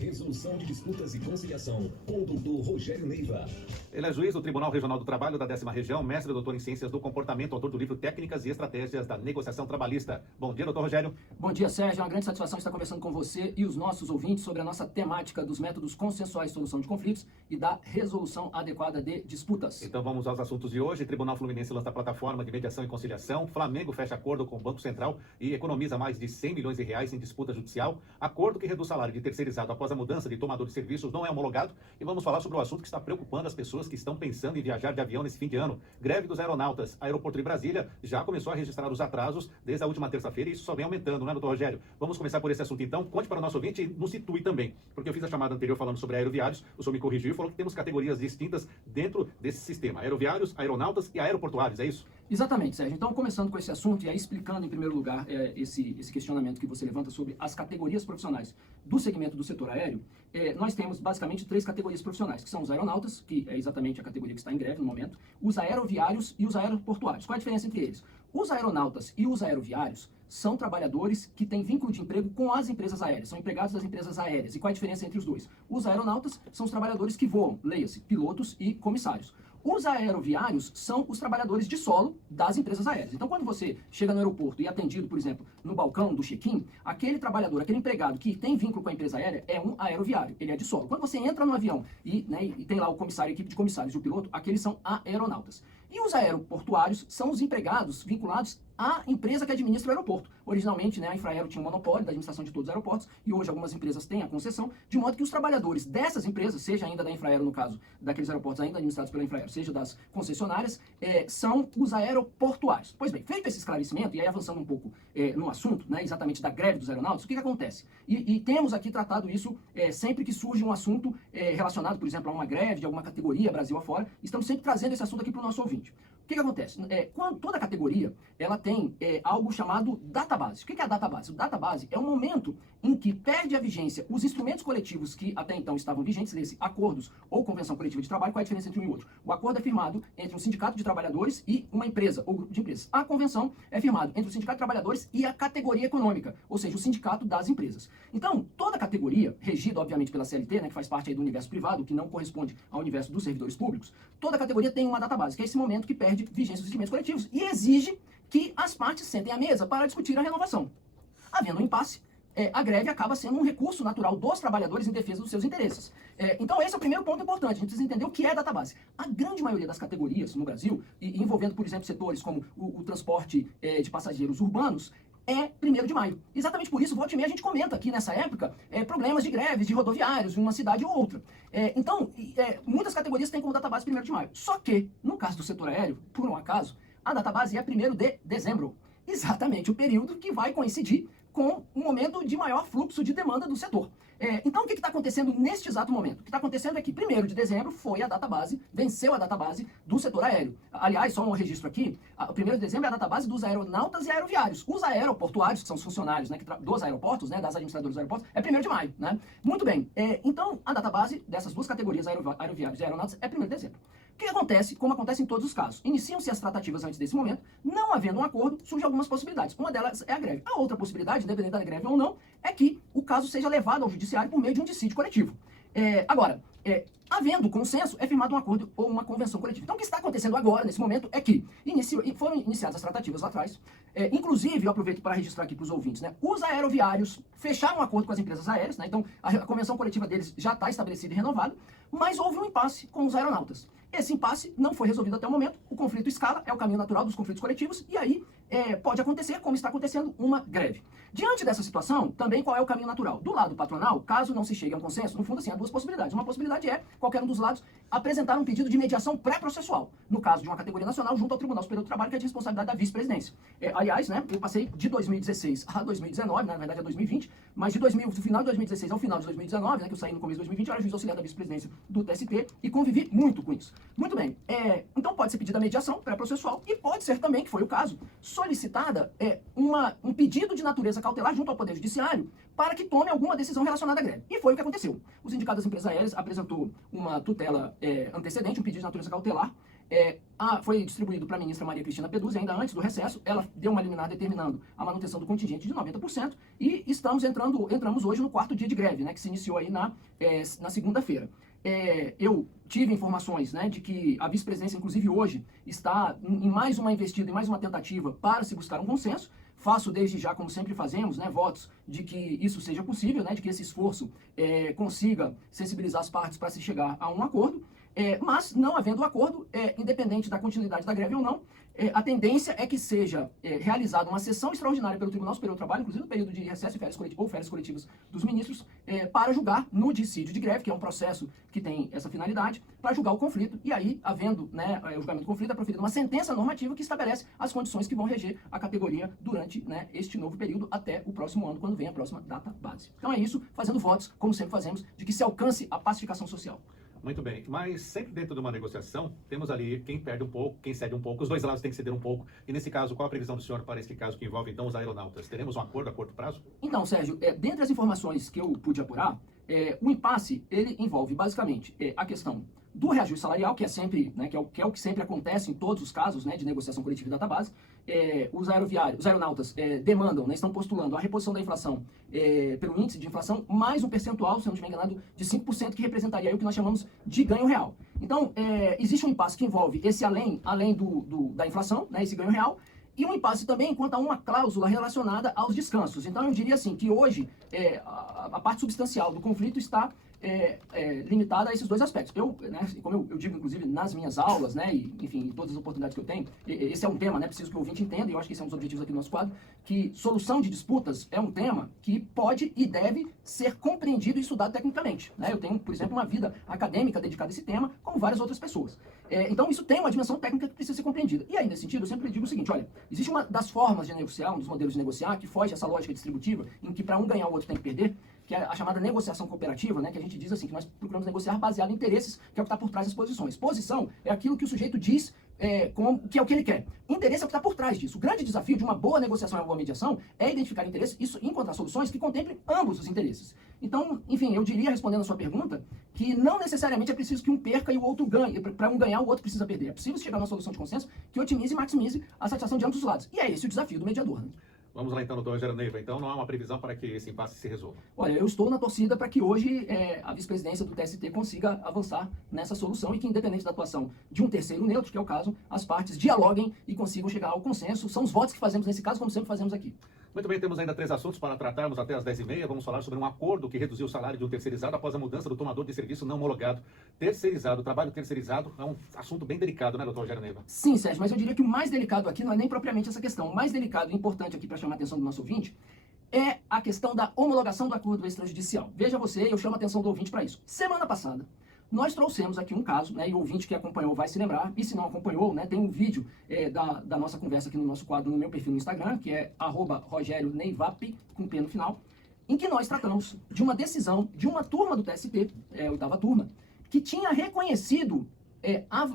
Resolução de disputas e conciliação, com o doutor Rogério Neiva. Ele é juiz do Tribunal Regional do Trabalho da 10ª Região, mestre e doutor em Ciências do Comportamento, autor do livro Técnicas e Estratégias da Negociação Trabalhista. Bom dia, doutor Rogério. Bom dia, Sérgio. É uma grande satisfação estar conversando com você e os nossos ouvintes sobre a nossa temática dos métodos consensuais de solução de conflitos e da resolução adequada de disputas. Então vamos aos assuntos de hoje. Tribunal Fluminense lança a plataforma de mediação e conciliação. Flamengo fecha acordo com o Banco Central e economiza mais de R$100 milhões em disputa judicial. Acordo que reduz salário de terceirizado após a mudança de tomador de serviços não é homologado. E vamos falar sobre o assunto que está preocupando as pessoas que estão pensando em viajar de avião nesse fim de ano. Greve dos aeronautas. Aeroporto de Brasília já começou a registrar os atrasos desde a última terça-feira e isso só vem aumentando, né, doutor Rogério? Vamos começar por esse assunto então. Conte para o nosso ouvinte e nos situe também, porque eu fiz a chamada anterior falando sobre aeroviários, o senhor me corrigiu e falou que temos categorias distintas dentro desse sistema. Aeroviários, aeronautas e aeroportuários, é isso? Exatamente, Sérgio. Então, começando com esse assunto e aí explicando em primeiro lugar esse questionamento que você levanta sobre as categorias profissionais do segmento do setor aéreo, nós temos basicamente 3 categorias profissionais, que são os aeronautas, que é exatamente a categoria que está em greve no momento, os aeroviários e os aeroportuários. Qual é a diferença entre eles? Os aeronautas e os aeroviários são trabalhadores que têm vínculo de emprego com as empresas aéreas, são empregados das empresas aéreas. E qual é a diferença entre os dois? Os aeronautas são os trabalhadores que voam, leia-se, pilotos e comissários. Os aeroviários são os trabalhadores de solo das empresas aéreas. Então, quando você chega no aeroporto e é atendido, por exemplo, no balcão do check-in, aquele trabalhador, aquele empregado que tem vínculo com a empresa aérea é um aeroviário, ele é de solo. Quando você entra no avião e tem lá o comissário, a equipe de comissários e o piloto, aqueles são aeronautas. E os aeroportuários são os empregados vinculados à empresa que administra o aeroporto. Originalmente, a Infraero tinha um monopólio da administração de todos os aeroportos e hoje algumas empresas têm a concessão, de modo que os trabalhadores dessas empresas, seja ainda da Infraero, no caso daqueles aeroportos ainda administrados pela Infraero, seja das concessionárias, são os aeroportuários. Pois bem, feito esse esclarecimento, e aí avançando um pouco no assunto, exatamente da greve dos aeronautas, o que acontece? E temos aqui tratado isso sempre que surge um assunto relacionado, por exemplo, a uma greve de alguma categoria, Brasil afora, estamos sempre trazendo esse assunto aqui para o nosso ouvinte. O que acontece? Quando toda categoria ela tem algo chamado database. O que é a database? O database é o momento em que perde a vigência os instrumentos coletivos que até então estavam vigentes, desse acordos ou convenção coletiva de trabalho. Qual é a diferença entre um e outro? O acordo é firmado entre um sindicato de trabalhadores e uma empresa ou grupo de empresas. A convenção é firmada entre o sindicato de trabalhadores e a categoria econômica, ou seja, o sindicato das empresas. Então, toda categoria, regida obviamente pela CLT, que faz parte aí do universo privado, que não corresponde ao universo dos servidores públicos, toda categoria tem uma database, que é esse momento que perde vigência dos instrumentos coletivos e exige que as partes sentem à mesa para discutir a renovação. Havendo um impasse, a greve acaba sendo um recurso natural dos trabalhadores em defesa dos seus interesses. Então esse é o primeiro ponto importante, a gente precisa entender o que é database. A grande maioria das categorias no Brasil, envolvendo, por exemplo, setores como o transporte de passageiros urbanos, é 1º de maio. Exatamente por isso, volta e meia, a gente comenta aqui nessa época problemas de greves de rodoviários em uma cidade ou outra. Então, muitas categorias têm como database 1º de maio. Só que, no caso do setor aéreo, por um acaso, a database é 1º de dezembro. Exatamente o período que vai coincidir com um momento de maior fluxo de demanda do setor. Então, o que está acontecendo neste exato momento? O que está acontecendo é que 1º de dezembro foi a database, venceu a database do setor aéreo. Aliás, só um registro aqui, o 1º de dezembro é a database dos aeronautas e aeroviários. Os aeroportuários, que são os funcionários dos aeroportos, das administradoras dos aeroportos, é 1º de maio. Muito bem, então a database dessas duas categorias, aeroviários e aeronautas, é 1º de dezembro. O que acontece, como acontece em todos os casos? Iniciam-se as tratativas antes desse momento, não havendo um acordo, surgem algumas possibilidades. Uma delas é a greve. A outra possibilidade, independente da greve ou não, é que o caso seja levado ao judiciário por meio de um dissídio coletivo. Agora, havendo consenso, é firmado um acordo ou uma convenção coletiva. Então, o que está acontecendo agora, nesse momento, é que foram iniciadas as tratativas lá atrás. Inclusive, eu aproveito para registrar aqui para os ouvintes, os aeroviários fecharam um acordo com as empresas aéreas, então a convenção coletiva deles já está estabelecida e renovada, mas houve um impasse com os aeronautas. Esse impasse não foi resolvido até o momento, o conflito escala, é o caminho natural dos conflitos coletivos, e aí pode acontecer, como está acontecendo, uma greve. Diante dessa situação, também qual é o caminho natural? Do lado patronal, caso não se chegue a um consenso, no fundo, assim, há duas possibilidades. Uma possibilidade é qualquer um dos lados apresentar um pedido de mediação pré-processual, no caso de uma categoria nacional, junto ao Tribunal Superior do Trabalho, que é de responsabilidade da vice-presidência. Aliás, eu passei de 2016 a 2019, na verdade é 2020, mas do final de 2016 ao final de 2019, que eu saí no começo de 2020, eu era juiz auxiliar da vice-presidência do TST e convivi muito com isso. Muito bem, então pode ser pedida a mediação pré-processual e pode ser também, que foi o caso, solicitada um pedido de natureza cautelar junto ao Poder Judiciário para que tome alguma decisão relacionada à greve. E foi o que aconteceu. O Sindicato das Empresas Aéreas apresentou uma tutela antecedente, um pedido de natureza cautelar, foi distribuído para a ministra Maria Cristina Peduzzi, ainda antes do recesso. Ela deu uma liminar determinando a manutenção do contingente de 90% e entramos hoje no 4º dia de greve, né, que se iniciou aí na segunda-feira. Eu tive informações, né, de que a vice-presidência, inclusive hoje, está em mais uma investida, em mais uma tentativa para se buscar um consenso. Faço desde já, como sempre fazemos, né, votos de que isso seja possível, né, de que esse esforço consiga sensibilizar as partes para se chegar a um acordo. Mas, não havendo acordo, independente da continuidade da greve ou não, a tendência é que seja realizada uma sessão extraordinária pelo Tribunal Superior do Trabalho, inclusive no período de recesso e férias coletivas dos ministros, para julgar no dissídio de greve, que é um processo que tem essa finalidade, para julgar o conflito, e aí, havendo, né, o julgamento do conflito, é proferida uma sentença normativa que estabelece as condições que vão reger a categoria durante, né, este novo período até o próximo ano, quando vem a próxima data base. Então é isso, fazendo votos, como sempre fazemos, de que se alcance a pacificação social. Muito bem, mas sempre dentro de uma negociação, temos ali quem perde um pouco, quem cede um pouco, os dois lados têm que ceder um pouco. E nesse caso, qual a previsão do senhor para esse caso que envolve então os aeronautas? Teremos um acordo a curto prazo? Então, Sérgio, dentre as informações que eu pude apurar, o impasse, ele envolve basicamente a questão do reajuste salarial, que é sempre, né, que é o que sempre acontece em todos os casos, né, de negociação coletiva e database. Os aeronautas demandam, né, estão postulando a reposição da inflação pelo índice de inflação, mais um percentual, se não estiver enganado, de 5%, que representaria aí o que nós chamamos de ganho real. Então, existe um impasse que envolve esse além da inflação, né, esse ganho real, e um impasse também quanto a uma cláusula relacionada aos descansos. Então, eu diria assim, que hoje a parte substancial do conflito está limitada a esses dois aspectos. Como eu digo, inclusive, nas minhas aulas, né, e, enfim, em todas as oportunidades que eu tenho, esse é um tema, né, preciso que o ouvinte entenda, e eu acho que esse é um dos objetivos aqui do nosso quadro, que solução de disputas é um tema que pode e deve ser compreendido e estudado tecnicamente, né? Eu tenho, por exemplo, uma vida acadêmica dedicada a esse tema, como várias outras pessoas. Então, isso tem uma dimensão técnica que precisa ser compreendida. E aí, nesse sentido, eu sempre digo o seguinte, olha, existe uma das formas de negociar, um dos modelos de negociar, que foge essa lógica distributiva, em que para um ganhar o outro tem que perder, que é a chamada negociação cooperativa, né, que a gente diz assim, que nós procuramos negociar baseado em interesses, que é o que está por trás das posições. Posição é aquilo que o sujeito diz que é o que ele quer. Interesse é o que está por trás disso. O grande desafio de uma boa negociação e uma boa mediação é identificar interesses e encontrar soluções que contemplem ambos os interesses. Então, enfim, eu diria, respondendo a sua pergunta, que não necessariamente é preciso que um perca e o outro ganhe. Para um ganhar, o outro precisa perder. É possível chegar a uma solução de consenso que otimize e maximize a satisfação de ambos os lados. E é esse o desafio do mediador, né? Vamos lá então, doutor Rogério Neiva. Então não há uma previsão para que esse impasse se resolva? Olha, eu estou na torcida para que hoje a vice-presidência do TST consiga avançar nessa solução e que, independente da atuação de um terceiro neutro, que é o caso, as partes dialoguem e consigam chegar ao consenso. São os votos que fazemos nesse caso, como sempre fazemos aqui. Muito bem, temos ainda 3 assuntos para tratarmos até as 10h30. Vamos falar sobre um acordo que reduziu o salário de um terceirizado após a mudança do tomador de serviço não homologado. Terceirizado, trabalho terceirizado é um assunto bem delicado, né, doutor Rogério Neiva? Sim, Sérgio, mas eu diria que o mais delicado aqui não é nem propriamente essa questão. O mais delicado e importante aqui para chamar a atenção do nosso ouvinte é a questão da homologação do acordo extrajudicial. Veja você, eu chamo a atenção do ouvinte para isso. Semana passada, nós trouxemos aqui um caso, né, e o ouvinte que acompanhou vai se lembrar, e se não acompanhou, né, tem um vídeo da nossa conversa aqui no nosso quadro, no meu perfil no Instagram, que é @RogérioNeivap, com P no final, em que nós tratamos de uma decisão de uma turma do TST, a 8ª turma, que tinha reconhecido,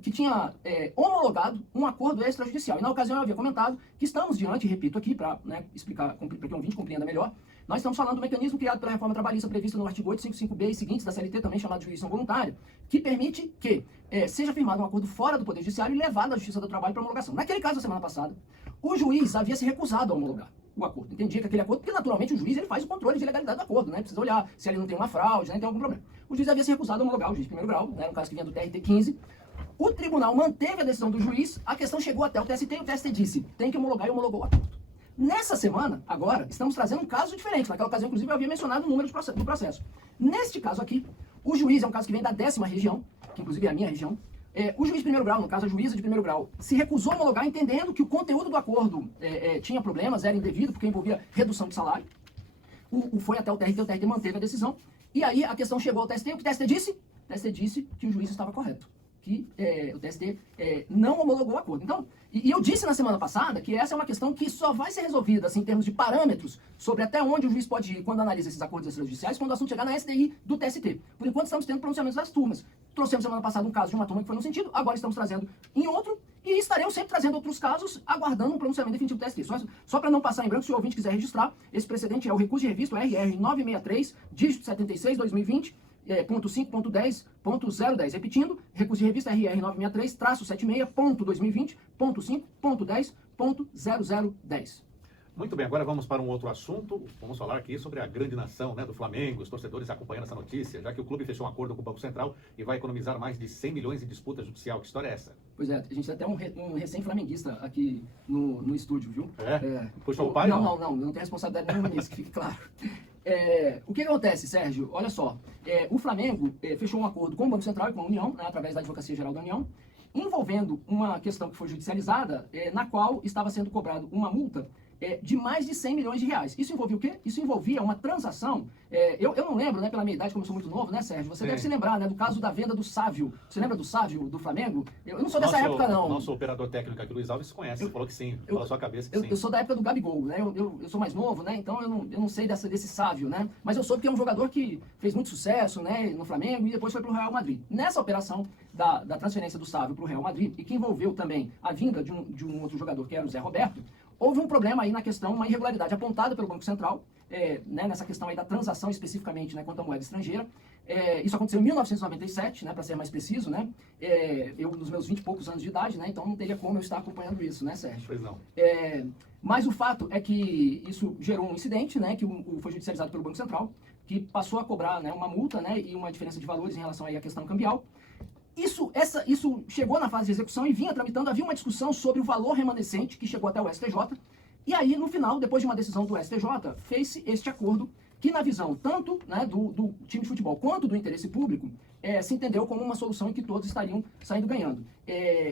que tinha homologado um acordo extrajudicial. E na ocasião eu havia comentado que estamos diante, repito aqui, para explicar, para que o ouvinte compreenda melhor, nós estamos falando do mecanismo criado pela reforma trabalhista prevista no artigo 855B e seguintes da CLT, também chamado de jurisdição voluntária, que permite que seja firmado um acordo fora do Poder Judiciário e levado à Justiça do Trabalho para homologação. Naquele caso, da semana passada, o juiz havia se recusado a homologar o acordo. Entendia que aquele acordo, porque naturalmente o juiz ele faz o controle de legalidade do acordo, né? Precisa olhar se ele não tem uma fraude, né? Tem algum problema. O juiz havia se recusado a homologar, o juiz de primeiro grau, né? No caso que vinha do TRT 15. O tribunal manteve a decisão do juiz, a questão chegou até o TST e o TST disse, tem que homologar e homologou o acordo. Nessa semana, agora, estamos trazendo um caso diferente. Naquela ocasião, inclusive, eu havia mencionado o número do processo. Neste caso aqui, o juiz é um caso que vem da 10ª região, que inclusive é a minha região. O juiz de primeiro grau, no caso a juíza de primeiro grau, se recusou a homologar, entendendo que o conteúdo do acordo tinha problemas, era indevido, porque envolvia redução de salário. Foi até o TRT manteve a decisão. E aí a questão chegou ao TST, o que o TST disse? O TST disse que o juiz estava correto, que o TST não homologou o acordo. Então, e eu disse na semana passada que essa é uma questão que só vai ser resolvida assim, em termos de parâmetros sobre até onde o juiz pode ir quando analisa esses acordos extrajudiciais, quando o assunto chegar na STI do TST. Por enquanto estamos tendo pronunciamentos das turmas. Trouxemos semana passada um caso de uma turma que foi num sentido, agora estamos trazendo em outro, e estaremos sempre trazendo outros casos, aguardando um pronunciamento definitivo do TST. Só para não passar em branco, se o ouvinte quiser registrar, esse precedente é o recurso de revista, o RR 963, dígito 76, 2020, ponto 5.10.010. Repetindo, recurso de revista RR 963-76.2.2020.5.10.0010. Muito bem, agora vamos para um outro assunto. Vamos falar aqui sobre a grande nação, né, do Flamengo, os torcedores acompanhando essa notícia, já que o clube fechou um acordo com o Banco Central e vai economizar mais de 100 milhões em disputa judicial. Que história é essa? Pois é, a gente tem até um recém-flamenguista aqui no estúdio, viu? Puxou o pai? Não tem responsabilidade nenhuma nisso, que fique claro. O que acontece, Sérgio? Olha só, o Flamengo fechou um acordo com o Banco Central e com a União, né, através da Advocacia Geral da União, envolvendo uma questão que foi judicializada, na qual estava sendo cobrado uma multa de mais de 100 milhões de reais. Isso envolvia o quê? Isso envolvia uma transação, eu não lembro, né, pela minha idade, como eu sou muito novo, né, Sérgio? Você deve se lembrar, né, do caso da venda do Sávio. Você lembra do Sávio, do Flamengo? Eu não sou dessa época, não. Nosso operador técnico aqui, Luiz Alves, conhece. Falou que sim, falou a sua cabeça que sim. Eu sou da época do Gabigol, né? Eu sou mais novo, né? Então eu não sei desse Sávio, né? Mas eu soube que é um jogador que fez muito sucesso, né, no Flamengo e depois foi pro Real Madrid. Nessa operação da transferência do Sávio pro Real Madrid, e que envolveu também a vinda de um outro jogador, que era o Zé Roberto, houve um problema aí na questão, uma irregularidade apontada pelo Banco Central, né, nessa questão aí da transação especificamente, né, quanto à moeda estrangeira. Isso aconteceu em 1997, né, para ser mais preciso, né? Eu, nos meus 20 e poucos anos de idade, né, então não teria como eu estar acompanhando isso, né, Sérgio? Pois não. Mas o fato é que isso gerou um incidente, né, que foi judicializado pelo Banco Central, que passou a cobrar, né, uma multa, né, e uma diferença de valores em relação aí à questão cambial. Isso chegou na fase de execução e vinha tramitando, havia uma discussão sobre o valor remanescente, que chegou até o STJ, e aí, no final, depois de uma decisão do STJ, fez-se este acordo, que na visão tanto, né, do time de futebol quanto do interesse público, se entendeu como uma solução em que todos estariam saindo ganhando.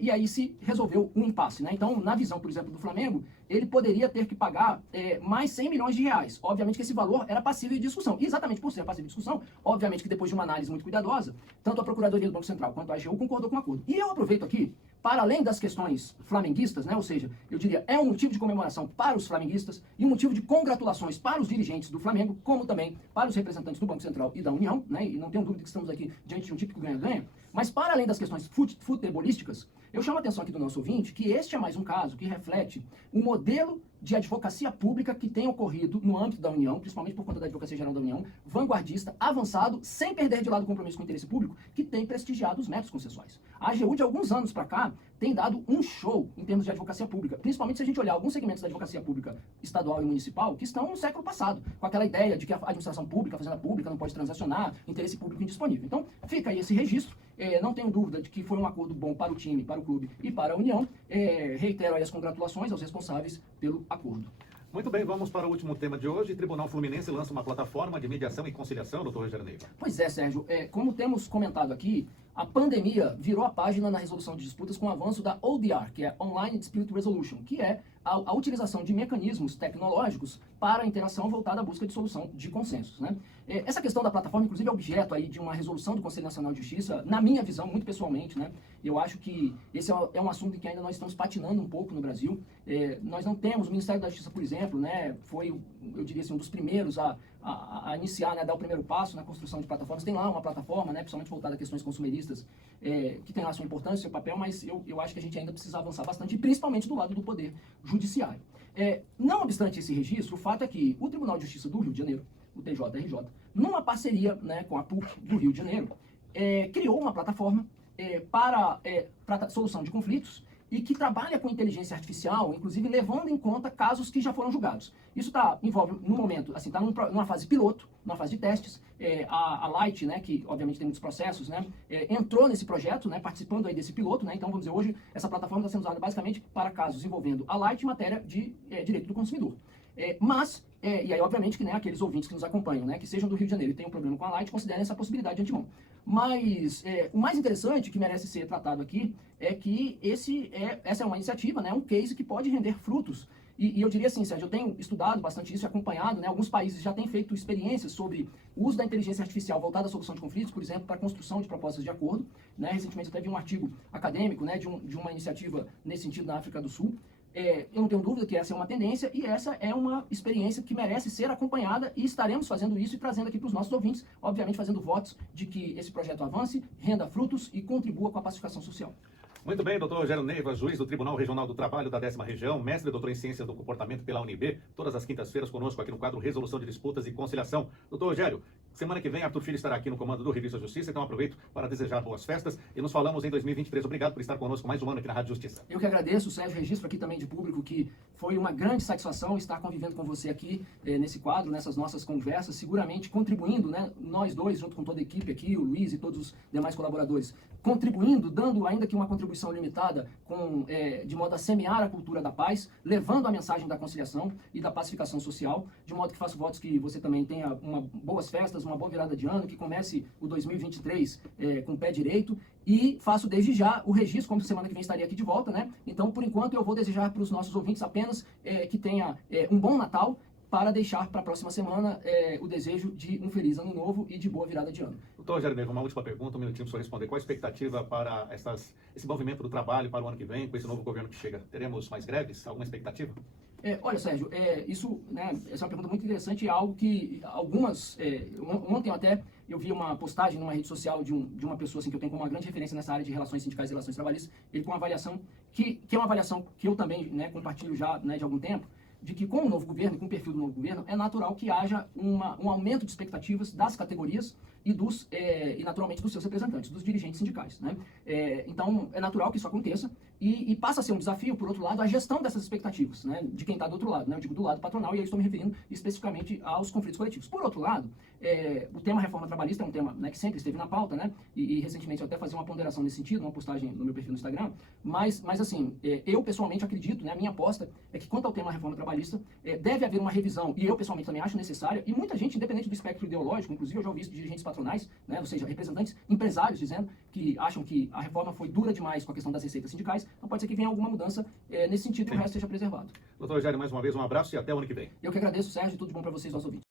E aí se resolveu um impasse, né? Então, na visão, por exemplo, do Flamengo, ele poderia ter que pagar mais 100 milhões de reais. Obviamente que esse valor era passível de discussão. E exatamente por ser passível de discussão, obviamente que depois de uma análise muito cuidadosa, tanto a Procuradoria do Banco Central quanto a AGU concordou com o acordo. E eu aproveito aqui, para além das questões flamenguistas, né? Ou seja, eu diria, é um motivo de comemoração para os flamenguistas e um motivo de congratulações para os dirigentes do Flamengo, como também para os representantes do Banco Central e da União, né? E não tenho dúvida que estamos aqui diante de um típico ganha-ganha. Mas para além das questões futebolísticas, eu chamo a atenção aqui do nosso ouvinte que este é mais um caso que reflete o modelo de advocacia pública que tem ocorrido no âmbito da União, principalmente por conta da Advocacia Geral da União, vanguardista, avançado, sem perder de lado o compromisso com o interesse público, que tem prestigiado os métodos concessórios. A AGU, de alguns anos para cá, tem dado um show em termos de advocacia pública, principalmente se a gente olhar alguns segmentos da advocacia pública estadual e municipal, que estão no século passado, com aquela ideia de que a administração pública, a fazenda pública, não pode transacionar, interesse público indisponível. Então, fica aí esse registro. Não tenho dúvida de que foi um acordo bom para o time, para o clube e para a União. Reitero aí as congratulações aos responsáveis pelo acordo. Muito bem, vamos para o último tema de hoje. Tribunal Fluminense lança uma plataforma de mediação e conciliação, doutor Rogério Neiva. Pois é, Sérgio. Como temos comentado aqui, a pandemia virou a página na resolução de disputas com o avanço da ODR, que é Online Dispute Resolution, que é a utilização de mecanismos tecnológicos para a interação voltada à busca de solução de consensos, né? Essa questão da plataforma, inclusive, é objeto aí de uma resolução do Conselho Nacional de Justiça, na minha visão, muito pessoalmente, né? Eu acho que esse é um assunto em que ainda nós estamos patinando um pouco no Brasil. Nós não temos, o Ministério da Justiça, por exemplo, né, foi, eu diria assim, um dos primeiros a iniciar, né, dar o primeiro passo na construção de plataformas. Tem lá uma plataforma, né, principalmente voltada a questões consumeristas, que tem lá sua importância, seu papel, mas eu acho que a gente ainda precisa avançar bastante, e principalmente do lado do Poder Judiciário. Não obstante esse registro, o fato é que o Tribunal de Justiça do Rio de Janeiro, o TJRJ, numa parceria, né, com a PUC do Rio de Janeiro, criou uma plataforma para solução de conflitos e que trabalha com inteligência artificial, inclusive levando em conta casos que já foram julgados. Isso envolve, no momento, assim, está numa fase piloto, numa fase de testes. A Light, né, que obviamente tem muitos processos, né, entrou nesse projeto, né, participando aí desse piloto, né, então vamos dizer, hoje essa plataforma está sendo usada basicamente para casos envolvendo a Light em matéria de direito do consumidor. E aí obviamente que, né, aqueles ouvintes que nos acompanham, né, que sejam do Rio de Janeiro e tenham um problema com a Light, considerem essa possibilidade de antemão. Mas o mais interessante que merece ser tratado aqui é que essa é uma iniciativa, né, um case que pode render frutos. E eu diria assim, Sérgio, eu tenho estudado bastante isso e acompanhado, né, alguns países já têm feito experiências sobre o uso da inteligência artificial voltada à solução de conflitos, por exemplo, para a construção de propostas de acordo, né. Recentemente eu até vi um artigo acadêmico, né, de uma iniciativa nesse sentido na África do Sul. Eu não tenho dúvida que essa é uma tendência e essa é uma experiência que merece ser acompanhada, e estaremos fazendo isso e trazendo aqui para os nossos ouvintes, obviamente fazendo votos de que esse projeto avance, renda frutos e contribua com a pacificação social. Muito bem, doutor Rogério Neiva, juiz do Tribunal Regional do Trabalho da 10ª Região, mestre e doutor em Ciências do Comportamento pela UNB, todas as quintas-feiras conosco aqui no quadro Resolução de Disputas e Conciliação. Doutor Rogério, semana que vem Arthur Filho estará aqui no comando do Revista Justiça, então aproveito para desejar boas festas e nos falamos em 2023. Obrigado por estar conosco mais um ano aqui na Rádio Justiça. Eu que agradeço, Sérgio, registro aqui também de público que foi uma grande satisfação estar convivendo com você aqui nesse quadro, nessas nossas conversas, seguramente contribuindo, né, nós dois, junto com toda a equipe aqui, o Luiz e todos os demais colaboradores, contribuindo, dando ainda que uma contribuição limitada, de modo a semear a cultura da paz, levando a mensagem da conciliação e da pacificação social, de modo que faço votos que você também tenha boas festas, uma boa virada de ano, que comece o 2023 com o pé direito, e faço desde já o registro, como semana que vem estaria aqui de volta, né? Então, por enquanto, eu vou desejar para os nossos ouvintes apenas que tenha um bom Natal, para deixar para a próxima semana o desejo de um feliz ano novo e de boa virada de ano. Doutor Rogério Neiva, uma última pergunta, um minutinho para o senhor responder. Qual a expectativa para esse movimento do trabalho para o ano que vem, com esse novo governo que chega? Teremos mais greves? Alguma expectativa? Olha, Sérgio, isso, né, essa é uma pergunta muito interessante e é algo que ontem até eu vi uma postagem numa rede social de uma pessoa assim, que eu tenho como uma grande referência nessa área de relações sindicais e relações trabalhistas, ele com uma avaliação que é uma avaliação que eu também, né, compartilho já, né, de algum tempo, de que com o novo governo e com o perfil do novo governo, é natural que haja um aumento de expectativas das categorias e naturalmente dos seus representantes, dos dirigentes sindicais, né? Então, é natural que isso aconteça e passa a ser um desafio, por outro lado, a gestão dessas expectativas, né, de quem está do outro lado, né? Eu digo do lado patronal e aí estou me referindo especificamente aos conflitos coletivos. Por outro lado, o tema reforma trabalhista é um tema, né, que sempre esteve na pauta, né? E recentemente eu até fazia uma ponderação nesse sentido, uma postagem no meu perfil no Instagram, mas assim, eu pessoalmente acredito, né, a minha aposta é que quanto ao tema reforma trabalhista, deve haver uma revisão, e eu pessoalmente também acho necessária, e muita gente, independente do espectro ideológico, inclusive eu já ouvi isso de dirigentes patronais, né, ou seja, representantes empresários dizendo que acham que a reforma foi dura demais com a questão das receitas sindicais, então pode ser que venha alguma mudança nesse sentido e o resto seja preservado. Doutor Rogério, mais uma vez um abraço e até o ano que vem. Eu que agradeço, Sérgio, e tudo de bom para vocês, nossos ouvintes.